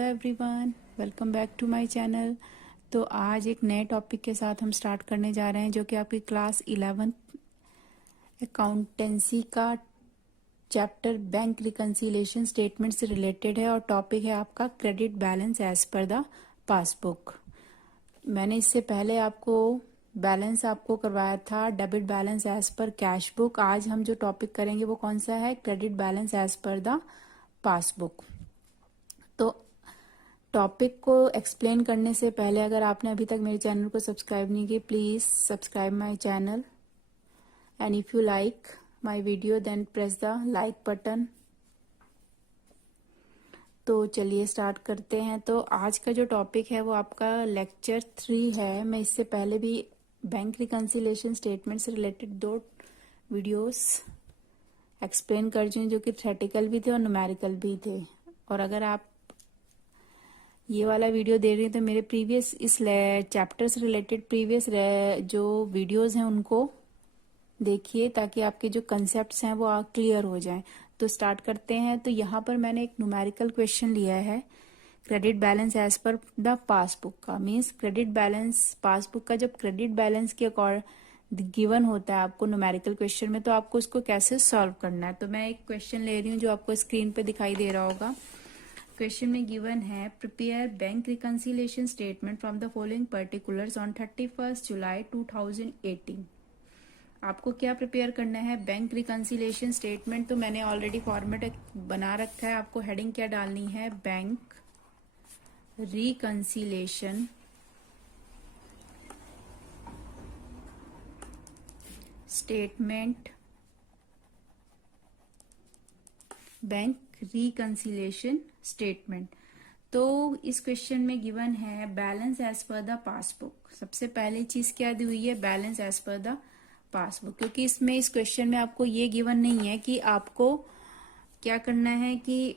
Hello everyone, welcome back to my channel. तो आज एक नए टॉपिक के साथ हम स्टार्ट करने जा रहे हैं जो कि आपकी क्लास 11 अकाउंटेंसी का चैप्टर बैंक रिकंसिलिएशन स्टेटमेंट से रिलेटेड है और टॉपिक है आपका credit balance as per the passbook. मैंने इससे पहले आपको बैलेंस आपको करवाया था debit balance as per cash book. आज हम जो टॉपिक करेंगे वो कौन सा है, credit balance as per the passbook. तो टॉपिक को एक्सप्लेन करने से पहले अगर आपने अभी तक मेरे चैनल को सब्सक्राइब नहीं किया, please subscribe my channel and if you like my video then press the like button. तो चलिए स्टार्ट करते हैं। तो आज का जो टॉपिक है वो आपका लेक्चर 3 है। मैं इससे पहले भी बैंक रिकंसिलिएशन स्टेटमेंट से रिलेटेड 2 वीडियोस एक्सप्लेन कर चुकी जो कि थ्योरेटिकल भी थे और न्यूमेरिकल भी थे। और अगर आप ये वाला वीडियो दे रही हैं तो मेरे प्रीवियस इस चैप्टर से रिलेटेड प्रीवियस जो वीडियोस हैं उनको देखिए ताकि आपके जो कंसेप्ट्स हैं वो क्लियर हो जाएं। तो स्टार्ट करते हैं। तो यहाँ पर मैंने एक न्यूमेरिकल क्वेश्चन लिया है credit balance as per the passbook का। मीन्स क्रेडिट बैलेंस पासबुक का जब क्रेडिट बैलेंस के अकॉर्डिंग गिवन होता है आपको न्यूमेरिकल क्वेश्चन में, तो आपको उसको कैसे सॉल्व करना है। तो मैं एक क्वेश्चन ले रही हूँ जो आपको स्क्रीन पे दिखाई दे रहा होगा। क्वेश्चन में गिवन है prepare bank reconciliation statement from the following particulars on 31 जुलाई 2018। आपको क्या प्रिपेयर करना है, बैंक रिकंसिलिएशन स्टेटमेंट। तो मैंने ऑलरेडी फॉर्मेट बना रखा है। आपको हेडिंग क्या डालनी है, bank reconciliation statement, bank reconciliation statement. तो इस क्वेश्चन में गिवन है balance as per the passbook. सबसे पहली चीज क्या दी हुई है, balance as per the passbook. क्योंकि इसमें इस क्वेश्चन में आपको ये गिवन नहीं है कि आपको क्या करना है कि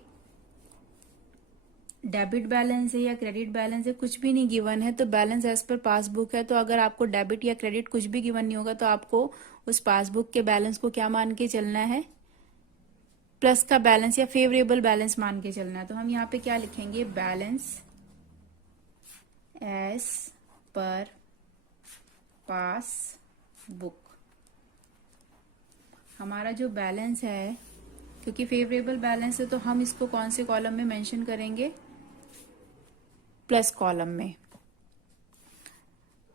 डेबिट बैलेंस है या क्रेडिट बैलेंस है, कुछ भी नहीं गिवन है। तो बैलेंस एज पर पासबुक है। तो अगर आपको डेबिट या क्रेडिट कुछ भी गिवन नहीं होगा तो आपको उस पासबुक के बैलेंस को क्या मान के चलना है, प्लस का बैलेंस या फेवरेबल बैलेंस मान के चलना है। तो हम यहाँ पे क्या लिखेंगे, बैलेंस एज पर पासबुक। हमारा जो बैलेंस है, क्योंकि फेवरेबल बैलेंस है तो हम इसको कौन से कॉलम में मेंशन करेंगे, प्लस कॉलम में।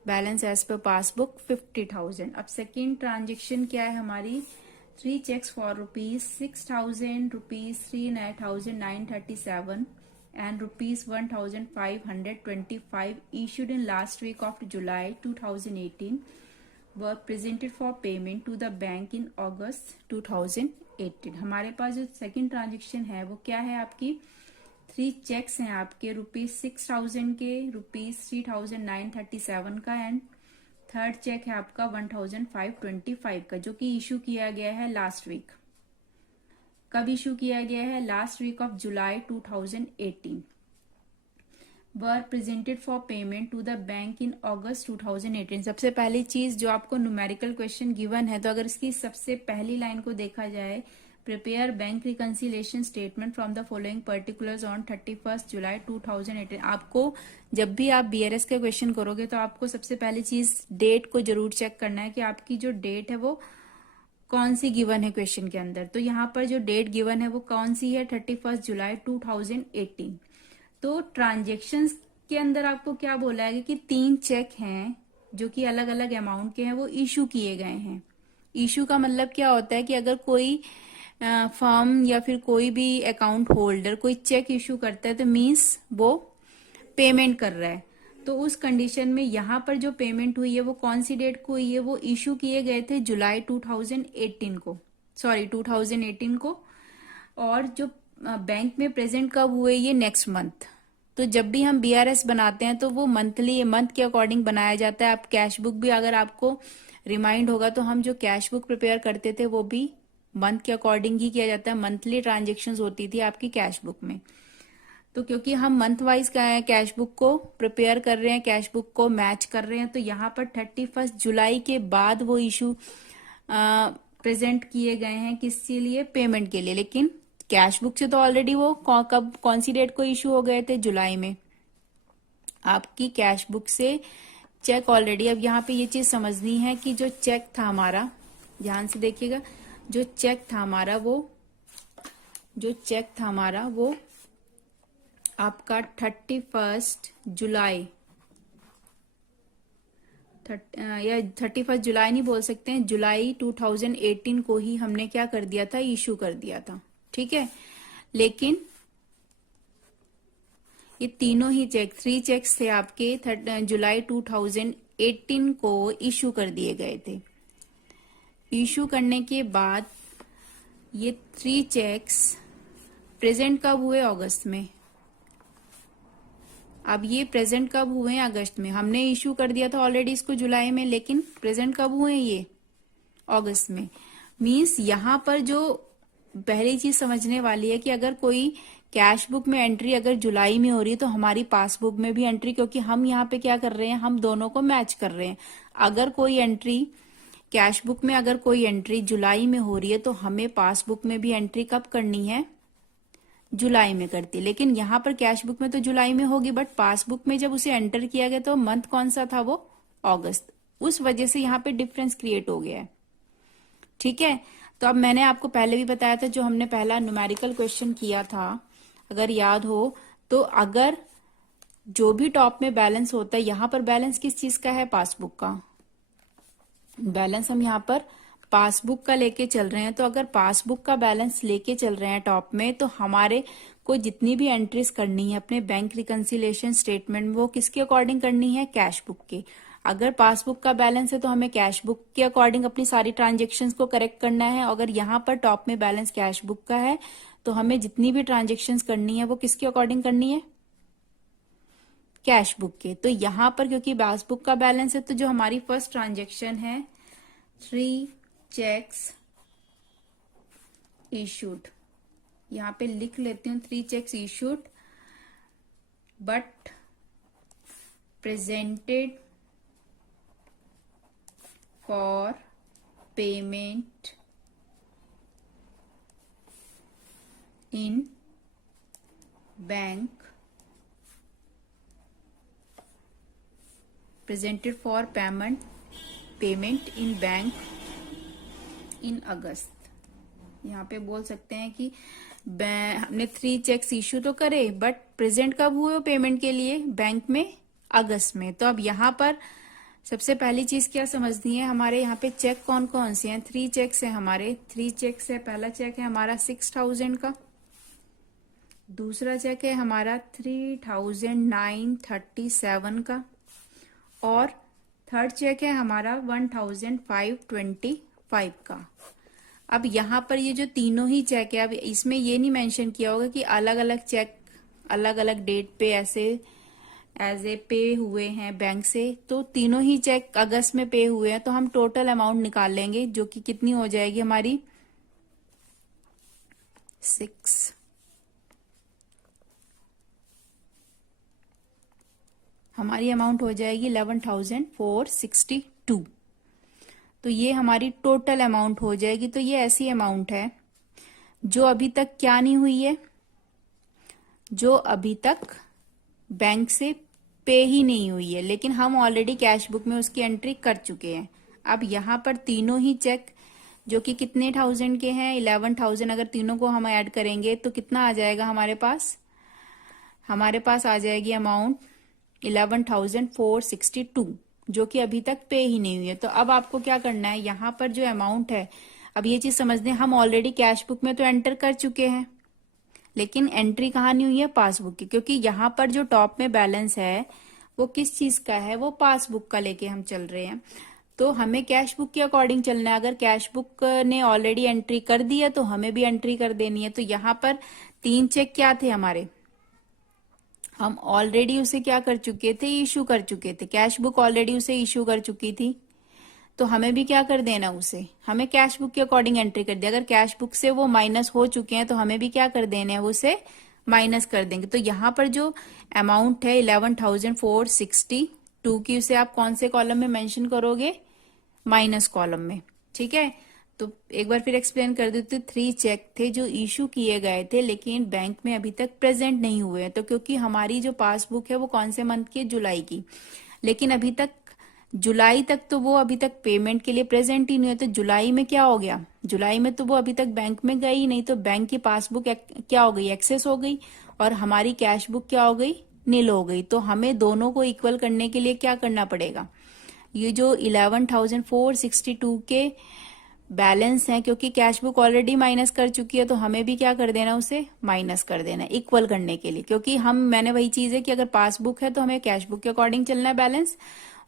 Balance as per passbook 50,000। अब सेकेंड ट्रांजेक्शन क्या है हमारी, 3 checks for ₹6,000, ₹39,937 and ₹1,525 issued in last week of July 2018 were presented for payment to the bank in August 2018। हमारे पास जो सेकेंड ट्रांजेक्शन है वो क्या है, आपकी 3 चेक्स हैं आपके ₹6,000 के, ₹3,937 का एंड थर्ड चेक है आपका 1,525 का, जो कि इशू किया गया है लास्ट वीक। कब इशू किया गया है, last week of July 2018। Were presented for payment to the bank in August 2018। सबसे पहली चीज जो आपको न्यूमेरिकल क्वेश्चन गिवन है, तो अगर इसकी सबसे पहली लाइन को देखा जाए, prepare bank reconciliation statement from the following particulars on 31 जुलाई 2018। आपको जब भी आप बीआरएस का क्वेश्चन करोगे तो आपको सबसे पहली चीज डेट को जरूर चेक करना है कि आपकी जो डेट है वो कौन सी गिवन है क्वेश्चन के अंदर। तो यहाँ पर जो डेट गिवन है वो कौन सी है, 31 जुलाई 2018। तो ट्रांजेक्शन्स के अंदर आपको क्या बोला है कि 3 चेक हैं जो कि अलग अलग अमाउंट के हैं, वो इशू किए गए हैं। इशू का मतलब क्या होता है कि अगर कोई फर्म या फिर कोई भी अकाउंट होल्डर कोई चेक इशू करता है तो मीन्स वो पेमेंट कर रहा है। तो उस कंडीशन में यहाँ पर जो पेमेंट हुई है वो कौन सी डेट को हुई है, वो इशू किए गए थे जुलाई 2018 को, सॉरी 2018 को। और जो बैंक में प्रेजेंट कब हुए, ये नेक्स्ट मंथ। तो जब भी हम बीआरएस बनाते हैं तो वो मंथली मंथ के अकॉर्डिंग बनाया जाता है। आप कैश बुक भी अगर आपको रिमाइंड होगा तो हम जो कैश बुक प्रिपेयर करते थे वो भी मंथ के अकॉर्डिंग ही किया जाता है। मंथली ट्रांजेक्शन्स होती थी आपकी कैश बुक में। तो क्योंकि हम मंथ वाइज कैश बुक को प्रिपेयर कर रहे हैं, कैश बुक को मैच कर रहे हैं, तो यहाँ पर 31 जुलाई के बाद वो इशू प्रेजेंट किए गए हैं किसके लिए, पेमेंट के लिए। लेकिन कैश बुक से तो ऑलरेडी वो कब कौन सी डेट को इशू हो गए थे, जुलाई में। आपकी कैश बुक से चेक ऑलरेडी, अब यहाँ पे ये चीज समझनी है कि जो चेक था हमारा, ध्यान से देखिएगा, जो चेक था हमारा वो आपका 31 जुलाई या 31 जुलाई नहीं बोल सकते हैं, जुलाई 2018 को ही हमने क्या कर दिया था, इशू कर दिया था, ठीक है। लेकिन ये तीनों ही चेक, 3 चेक्स थे आपके जुलाई 2018 को इशू कर दिए गए थे। इशू करने के बाद ये 3 चेक्स प्रेजेंट कब हुए, अगस्त में। अब ये प्रेजेंट कब हुए हैं, अगस्त में। हमने इशू कर दिया था ऑलरेडी इसको जुलाई में, लेकिन प्रेजेंट कब हुए हैं ये, अगस्त में। मींस यहाँ पर जो पहली चीज समझने वाली है कि अगर कोई कैश बुक में एंट्री अगर जुलाई में हो रही है तो हमारी पासबुक में भी एंट्री, क्योंकि हम यहाँ पे क्या कर रहे हैं, हम दोनों को मैच कर रहे हैं। अगर कोई एंट्री कैश बुक में, अगर कोई एंट्री जुलाई में हो रही है तो हमें पासबुक में भी एंट्री कब करनी है, जुलाई में करती। लेकिन यहाँ पर कैश बुक में तो जुलाई में होगी, बट पासबुक में जब उसे एंटर किया गया तो मंथ कौन सा था, वो अगस्त। उस वजह से यहाँ पे डिफरेंस क्रिएट हो गया है, ठीक है। तो अब मैंने आपको पहले भी बताया था, जो हमने पहला न्यूमेरिकल क्वेश्चन किया था, अगर याद हो तो, अगर जो भी टॉप में बैलेंस होता है, यहाँ पर बैलेंस किस चीज का है, पासबुक का बैलेंस, हम यहाँ पर पासबुक का लेके चल रहे हैं। तो अगर पासबुक का बैलेंस लेके चल रहे हैं टॉप में, तो हमारे को जितनी भी एंट्रीज करनी है अपने बैंक रिकंसिलिएशन स्टेटमेंट में, वो किसके अकॉर्डिंग करनी है, कैश बुक के। अगर पासबुक का बैलेंस है तो हमें कैश बुक के अकॉर्डिंग अपनी सारी ट्रांजेक्शन्स को करेक्ट करना है। अगर यहाँ पर टॉप में बैलेंस कैश बुक का है तो हमें जितनी भी ट्रांजेक्शन्स करनी है वो किसके अकॉर्डिंग करनी है, कैश बुक के। तो यहाँ पर क्योंकि पासबुक का बैलेंस है, तो जो हमारी फर्स्ट ट्रांजेक्शन है 3 चेक्स इशूड, यहाँ पे लिख लेती हूँ 3 cheques issued but presented for payment in bank, presented for payment in bank in August. यहाँ पे बोल सकते हैं कि हमने 3 चेक्स इशू तो करे, बट प्रेजेंट कब हुए पेमेंट के लिए, बैंक में, अगस्त में। तो अब यहाँ पर सबसे पहली चीज क्या समझनी है, हमारे यहाँ पे चेक कौन कौन से हैं, 3 चेक्स है हमारे, 3 चेक्स है। पहला चेक है हमारा 6000 का, दूसरा चेक है हमारा 3937 का, और थर्ड चेक है हमारा 1525 का। अब यहाँ पर ये जो तीनों ही चेक है, अब इसमें ये नहीं मेंशन किया होगा कि अलग अलग चेक अलग अलग डेट पे ऐसे एज ए पे हुए हैं बैंक से। तो तीनों ही चेक अगस्त में पे हुए हैं, तो हम टोटल अमाउंट निकाल लेंगे, जो कि कितनी हो जाएगी हमारी 6, हमारी अमाउंट हो जाएगी 11,462। तो ये हमारी टोटल अमाउंट हो जाएगी। तो ये ऐसी अमाउंट है जो अभी तक क्या नहीं हुई है, जो अभी तक बैंक से पे ही नहीं हुई है, लेकिन हम ऑलरेडी कैश बुक में उसकी एंट्री कर चुके हैं। अब यहाँ पर तीनों ही चेक जो कि कितने थाउजेंड के हैं, 11,000, अगर तीनों को हम ऐड करेंगे तो कितना आ जाएगा हमारे पास, हमारे पास आ जाएगी अमाउंट 11,462, जो कि अभी तक पे ही नहीं हुई है। तो अब आपको क्या करना है, यहाँ पर जो अमाउंट है, अब ये चीज समझने, हम ऑलरेडी कैश बुक में तो एंटर कर चुके हैं, लेकिन एंट्री कहाँ नहीं हुई है, पासबुक की। क्योंकि यहाँ पर जो टॉप में बैलेंस है वो किस चीज का है, वो पासबुक का लेके हम चल रहे हैं। तो हमें कैश बुक के अकॉर्डिंग चलना है। अगर कैश बुक ने ऑलरेडी एंट्री कर दी है तो हमें भी एंट्री कर देनी है। तो यहाँ पर 3 चेक क्या थे हमारे, हम ऑलरेडी उसे क्या कर चुके थे, इशू कर चुके थे। कैश बुक ऑलरेडी उसे इशू कर चुकी थी, तो हमें भी क्या कर देना, उसे हमें कैश बुक के अकॉर्डिंग एंट्री कर दिया। अगर कैश बुक से वो माइनस हो चुके हैं तो हमें भी क्या कर देना है, उसे माइनस कर देंगे। तो यहाँ पर जो अमाउंट है 11,462 की, उसे आप कौन से कॉलम में मेंशन करोगे, माइनस कॉलम में, ठीक है। तो एक बार फिर एक्सप्लेन कर देती हूँ। 3 चेक थे जो इशू किए गए थे लेकिन बैंक में अभी तक प्रेजेंट नहीं हुए हैं। तो क्योंकि हमारी जो पासबुक है वो कौन से मंथ की है, जुलाई की, लेकिन अभी तक जुलाई तक तो वो अभी तक पेमेंट के लिए प्रेजेंट ही नहीं है। तो जुलाई में क्या हो गया, जुलाई में तो वो अभी तक बैंक में गई ही नहीं, तो बैंक की पासबुक क्या हो गई, एक्सेस हो गई, और हमारी कैश बुक क्या हो गई, नील हो गई। तो हमें दोनों को इक्वल करने के लिए क्या करना पड़ेगा, ये जो 11,462 के बैलेंस है, क्योंकि कैश बुक ऑलरेडी माइनस कर चुकी है तो हमें भी क्या कर देना, उसे माइनस कर देना इक्वल करने के लिए। क्योंकि मैंने वही चीज है कि अगर पासबुक है तो हमें कैश बुक के अकॉर्डिंग चलना है बैलेंस,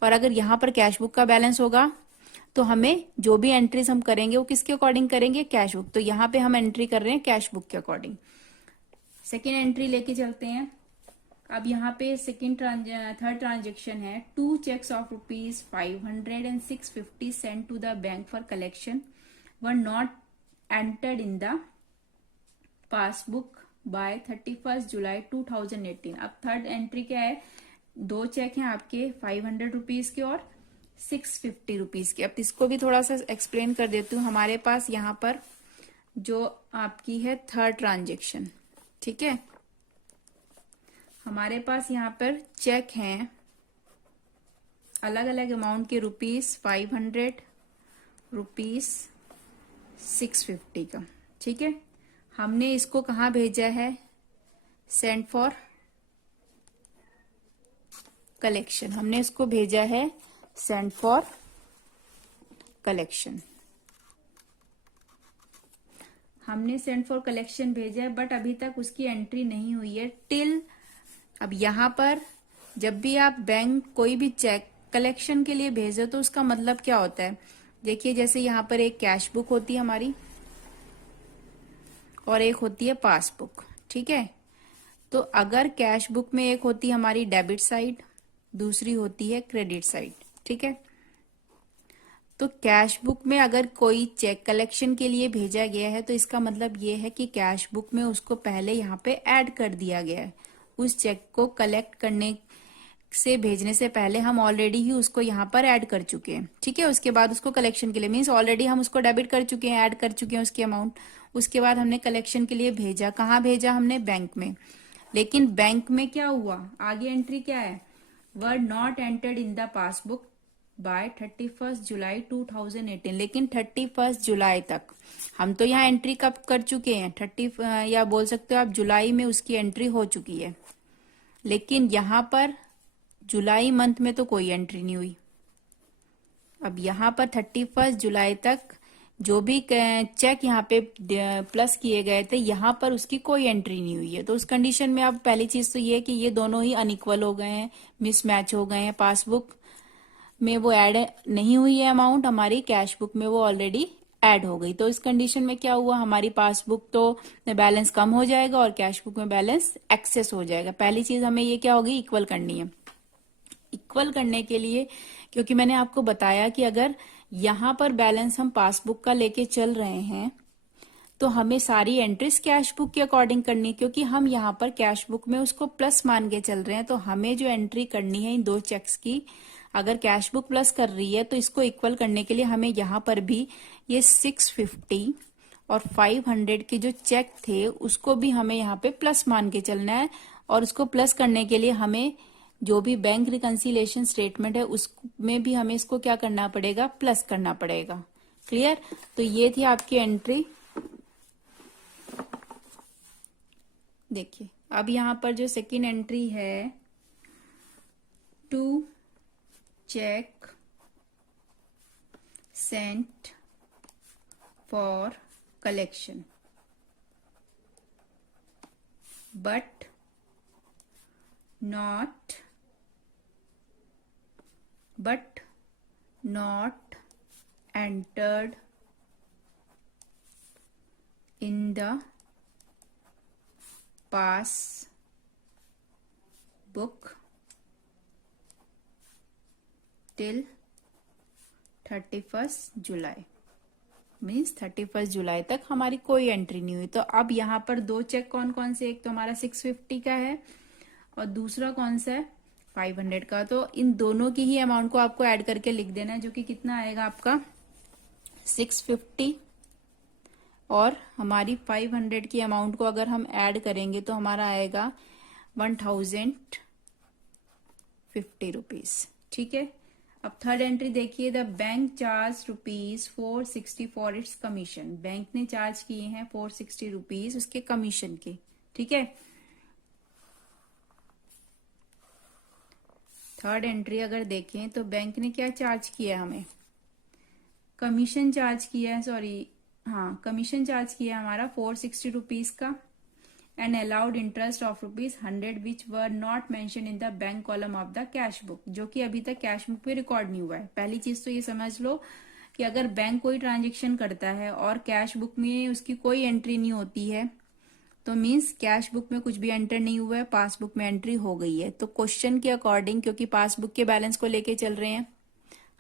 और अगर यहाँ पर कैश बुक का बैलेंस होगा तो हमें जो भी एंट्रीज हम करेंगे वो किसके अकॉर्डिंग करेंगे, कैश बुक। तो यहाँ पे हम एंट्री कर रहे हैं कैश बुक के अकॉर्डिंग। सेकेंड एंट्री लेके चलते हैं। अब यहाँ पे थर्ड ट्रांजेक्शन है, 2 cheques of ₹500 and ₹650 sent to the bank for collection were not entered in the passbook by 31 जुलाई 2018। अब थर्ड एंट्री क्या है, 2 चेक हैं आपके ₹500 के और ₹650 के। अब इसको भी थोड़ा सा एक्सप्लेन कर देती हूँ। हमारे पास यहाँ पर जो आपकी है थर्ड ट्रांजेक्शन, ठीक है, हमारे पास यहाँ पर चेक हैं अलग अलग अमाउंट के, ₹500, ₹650 का, ठीक है। हमने इसको कहाँ भेजा है, सेंड फॉर कलेक्शन, हमने इसको भेजा है सेंड फॉर कलेक्शन, हमने सेंड फॉर कलेक्शन भेजा है, बट अभी तक उसकी एंट्री नहीं हुई है टिल। अब यहाँ पर जब भी आप बैंक कोई भी चेक कलेक्शन के लिए भेजो तो उसका मतलब क्या होता है, देखिए जैसे यहाँ पर एक कैश बुक होती है हमारी और एक होती है पासबुक, ठीक है। तो अगर कैश बुक में एक होती है हमारी डेबिट साइड, दूसरी होती है क्रेडिट साइड, ठीक है। तो कैश बुक में अगर कोई चेक कलेक्शन के लिए भेजा गया है तो इसका मतलब ये है कि कैश बुक में उसको पहले यहाँ पे ऐड कर दिया गया है। उस चेक को कलेक्ट करने से भेजने से पहले हम ऑलरेडी ही उसको यहाँ पर ऐड कर चुके हैं, ठीक है। उसके बाद उसको कलेक्शन के लिए मीन्स ऑलरेडी हम उसको डेबिट कर चुके हैं, ऐड कर चुके हैं उसकी अमाउंट। उसके बाद हमने कलेक्शन के लिए भेजा, कहाँ भेजा हमने, बैंक में। लेकिन बैंक में क्या हुआ, आगे एंट्री क्या है, were not entered in the passbook by 31 जुलाई 2018। लेकिन 31 जुलाई तक हम तो यहाँ एंट्री कब कर चुके हैं, 30 या बोल सकते हो आप जुलाई में उसकी एंट्री हो चुकी है। लेकिन यहाँ पर जुलाई मंथ में तो कोई एंट्री नहीं हुई। अब यहाँ पर 31 जुलाई तक जो भी चेक यहाँ पे प्लस किए गए थे यहाँ पर उसकी कोई एंट्री नहीं हुई है। तो उस कंडीशन में अब पहली चीज तो ये है कि ये दोनों ही अनइक्वल हो गए हैं, मिसमैच हो गए हैं। पासबुक में वो ऐड नहीं हुई है अमाउंट, हमारी कैश बुक में वो ऑलरेडी ऐड हो गई। तो इस कंडीशन में क्या हुआ, हमारी पासबुक तो बैलेंस कम हो जाएगा और कैश बुक में बैलेंस एक्सेस हो जाएगा। पहली चीज हमें ये क्या होगी, इक्वल करनी है। इक्वल करने के लिए, क्योंकि मैंने आपको बताया कि अगर यहाँ पर बैलेंस हम पासबुक का लेके चल रहे हैं तो हमें सारी एंट्रीज कैश बुक के अकॉर्डिंग करनी, क्योंकि हम यहाँ पर कैश बुक में उसको प्लस मान के चल रहे हैं। तो हमें जो एंट्री करनी है इन 2 चेक्स की, अगर कैश बुक प्लस कर रही है तो इसको इक्वल करने के लिए हमें यहाँ पर भी ये 650 और 500 के जो चेक थे उसको भी हमें यहाँ पे प्लस मान के चलना है। और उसको प्लस करने के लिए हमें जो भी बैंक रिकंसिलिएशन स्टेटमेंट है उसमें भी हमें इसको क्या करना पड़ेगा, प्लस करना पड़ेगा। क्लियर। तो ये थी आपकी एंट्री। देखिए अब यहाँ पर जो सेकेंड एंट्री है, 2 cheque sent for collection but not entered in the passbook till 31 जुलाई। मीन्स 31 जुलाई तक हमारी कोई एंट्री नहीं हुई। तो अब यहाँ पर 2 चेक कौन कौन से, एक तो हमारा 650 का है और दूसरा कौन सा है, 500 का। तो इन दोनों की ही अमाउंट को आपको ऐड करके लिख देना है, जो कि कितना आएगा आपका 650 और हमारी 500 की अमाउंट को अगर हम ऐड करेंगे तो हमारा आएगा 1050 रुपीज। ठीक है, अब थर्ड एंट्री देखिए, the bank charge ₹460 for its commission. Bank ने चार्ज किए हैं 460 रुपीज उसके कमीशन के। ठीक है, थर्ड एंट्री अगर देखें तो बैंक ने क्या चार्ज किया है हमें, कमीशन चार्ज किया है, सॉरी हाँ कमीशन चार्ज किया है हमारा 460 रुपीज का, and allowed interest of ₹100 which were not mention in the bank column of the cash book, जो कि अभी तक कैश बुक पे रिकॉर्ड नहीं हुआ है। पहली चीज तो ये समझ लो कि अगर बैंक कोई ट्रांजेक्शन करता है और कैश बुक में उसकी कोई एंट्री नहीं होती है तो मीन्स कैश बुक में कुछ भी एंटर नहीं हुआ है, पासबुक में एंट्री हो गई है। तो क्वेश्चन के अकॉर्डिंग, क्योंकि पासबुक के बैलेंस को लेके चल रहे हैं,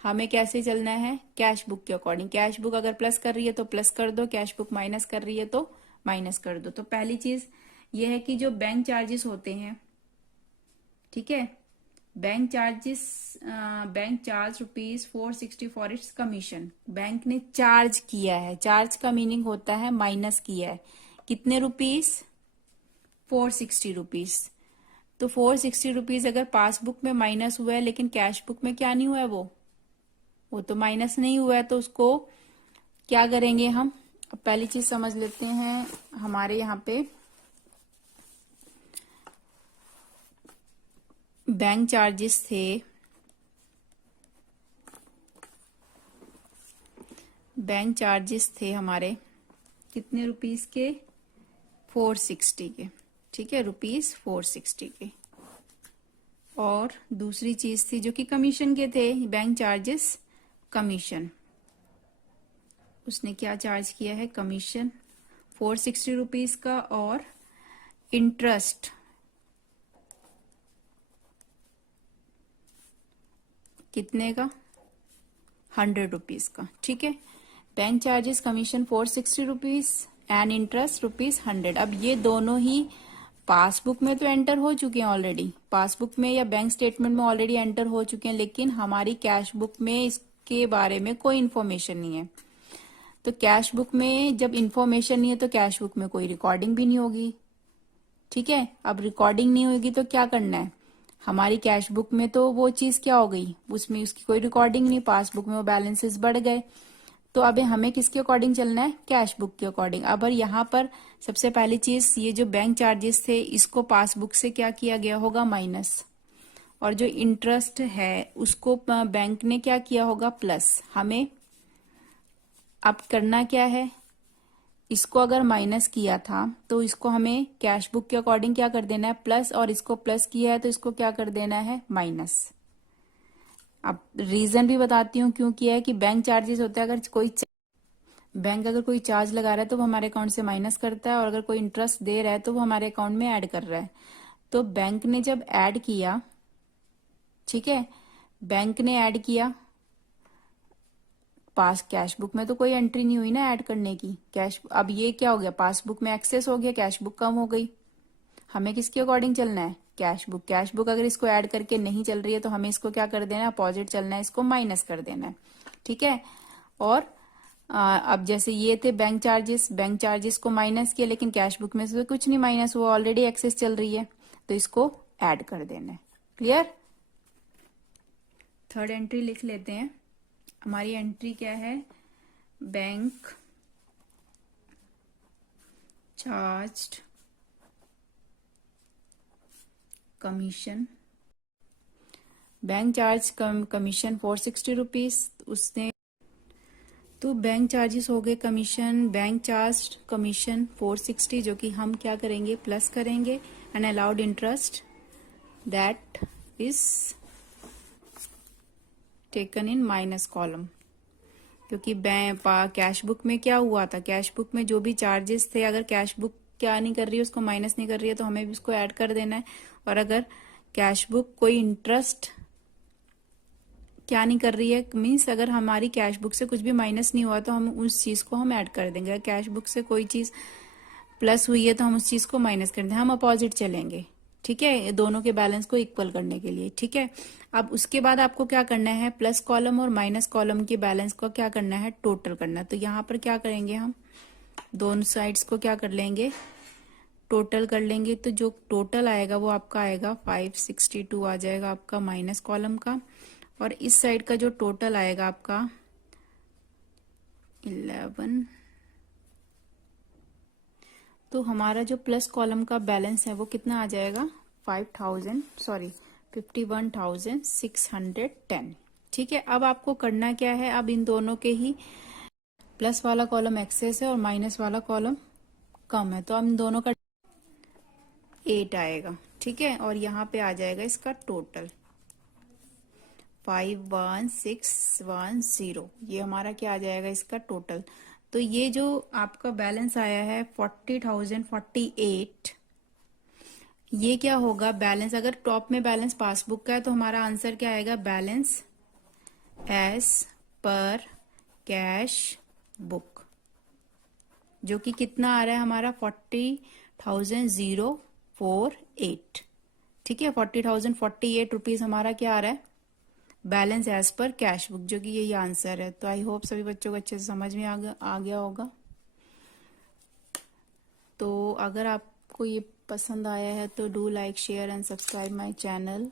हमें कैसे चलना है, कैश बुक के अकॉर्डिंग। कैश बुक अगर प्लस कर रही है तो प्लस कर दो, कैश बुक माइनस कर रही है तो माइनस कर दो। तो पहली चीज ये है कि जो बैंक चार्जेस होते हैं, ठीक है, bank charge ₹460 for its commission. Bank ने चार्ज किया है, चार्ज का मीनिंग होता है माइनस किया है। कितने रुपीस, 460 रुपीज। तो 460 रुपीज अगर पासबुक में माइनस हुआ है लेकिन कैश बुक में क्या नहीं हुआ है, वो तो माइनस नहीं हुआ है, तो उसको क्या करेंगे हम। अब पहली चीज समझ लेते हैं, हमारे यहाँ पे बैंक चार्जेस थे, बैंक चार्जेस थे हमारे कितने रुपीस के, 460 के। ठीक है, ₹460 के। और दूसरी चीज थी जो कि कमीशन के थे, बैंक चार्जेस कमीशन। उसने क्या चार्ज किया है, कमीशन 460 रुपीज का, और इंटरेस्ट कितने का, 100 रुपीज का। ठीक है, bank charges commission 460 rupees and interest ₹100। अब ये दोनों ही पासबुक में तो एंटर हो चुके हैं ऑलरेडी, पासबुक में या बैंक स्टेटमेंट में ऑलरेडी एंटर हो चुके हैं, लेकिन हमारी कैश बुक में इसके बारे में कोई इन्फॉर्मेशन नहीं है। तो कैश बुक में जब इन्फॉर्मेशन नहीं है तो कैश बुक में कोई रिकॉर्डिंग भी नहीं होगी। ठीक है, अब रिकॉर्डिंग नहीं होगी तो क्या करना है, हमारी कैश बुक में तो वो चीज क्या हो गई, उसमें उसकी कोई रिकॉर्डिंग नहीं, पासबुक में वो बैलेंसेस बढ़ गए। तो अब हमें किसके अकॉर्डिंग चलना है, कैश बुक के अकॉर्डिंग। अब यहाँ पर सबसे पहली चीज, ये जो बैंक चार्जेस थे इसको पासबुक से क्या किया गया होगा, माइनस, और जो इंटरेस्ट है उसको बैंक ने क्या किया होगा, प्लस। हमें अब करना क्या है, इसको अगर माइनस किया था तो इसको हमें कैश बुक के अकॉर्डिंग क्या कर देना है, प्लस, और इसको प्लस किया है तो इसको क्या कर देना है, माइनस। अब रीजन भी बताती हूँ क्यों किया है, कि बैंक चार्जेस होता है, अगर बैंक अगर कोई चार्ज लगा रहा है तो वो हमारे अकाउंट से माइनस करता है, और अगर कोई इंटरेस्ट दे रहा है तो वो हमारे अकाउंट में ऐड कर रहा है। तो बैंक ने जब ऐड किया, ठीक है, बैंक ने ऐड किया, पास कैश बुक में तो कोई एंट्री नहीं हुई ना ऐड करने की, कैश, अब ये क्या हो गया, पासबुक में एक्सेस हो गया, कैश बुक कम हो गई। हमें किसके अकॉर्डिंग चलना है, कैश बुक। कैश बुक अगर इसको ऐड करके नहीं चल रही है तो हमें इसको क्या कर देना है, अपोजिट चलना है, इसको माइनस कर देना है। ठीक है, और अब जैसे ये थे बैंक चार्जेस को माइनस किया, लेकिन कैश बुक में से तो कुछ नहीं माइनस हुआ, ऑलरेडी एक्सेस चल रही है, तो इसको ऐड कर देना है। क्लियर। थर्ड एंट्री लिख लेते हैं, हमारी एंट्री क्या है, bank charged commission, bank charge commission 460 rupees उसने, तो बैंक चार्जेस हो गए कमीशन, बैंक चार्ज कमीशन 460, जो कि हम क्या करेंगे, प्लस करेंगे, and allowed interest that is taken in minus column. क्योंकि कैश बुक में क्या हुआ था, कैश बुक में जो भी चार्जेस थे, अगर कैश बुक क्या नहीं कर रही है, उसको माइनस नहीं कर रही है, तो हमें भी उसको ऐड कर देना है। और अगर कैश बुक कोई इंटरेस्ट क्या नहीं कर रही है, मीन्स अगर हमारी कैश बुक से कुछ भी माइनस नहीं हुआ तो हम उस चीज को हम ऐड कर देंगे। कैश बुक से कोई चीज प्लस हुई है तो हम उस चीज को माइनस कर देंगे, हम अपोजिट चलेंगे। ठीक है, दोनों के बैलेंस को इक्वल करने के लिए। ठीक है, अब उसके बाद आपको क्या करना है, प्लस कॉलम और माइनस कॉलम के बैलेंस को क्या करना है, टोटल करना है। तो यहाँ पर क्या करेंगे, हम दोनों साइड्स को क्या कर लेंगे, टोटल कर लेंगे। तो जो टोटल आएगा वो आपका आएगा 562 आ जाएगा आपका माइनस कॉलम का, और इस साइड का जो टोटल आएगा आपका 11। तो हमारा जो प्लस कॉलम का बैलेंस है वो कितना आ जाएगा, 51,610। ठीक है, अब आपको करना क्या है, अब इन दोनों के ही प्लस वाला कॉलम एक्सेस है और माइनस वाला कॉलम कम है, तो अब इन दोनों का 8 आएगा। ठीक है, और यहाँ पे आ जाएगा इसका टोटल 51610, ये हमारा क्या आ जाएगा, इसका टोटल। तो ये जो आपका बैलेंस आया है 40,048, ये क्या होगा बैलेंस, अगर टॉप में बैलेंस पासबुक का है तो हमारा आंसर क्या आएगा, balance as per cash book, जो कि कितना आ रहा है हमारा 40,048। ठीक है, 40,048 रुपीज हमारा क्या आ रहा है, balance as per cash book, जो कि यही आंसर है। तो आई होप सभी बच्चों को अच्छे से समझ में आ गया होगा। तो अगर आपको ये पसंद आया है तो do like, share and subscribe my channel.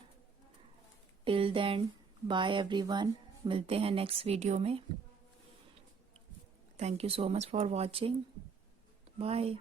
Till then bye everyone, मिलते हैं नेक्स्ट वीडियो में। Thank you so much for watching, bye.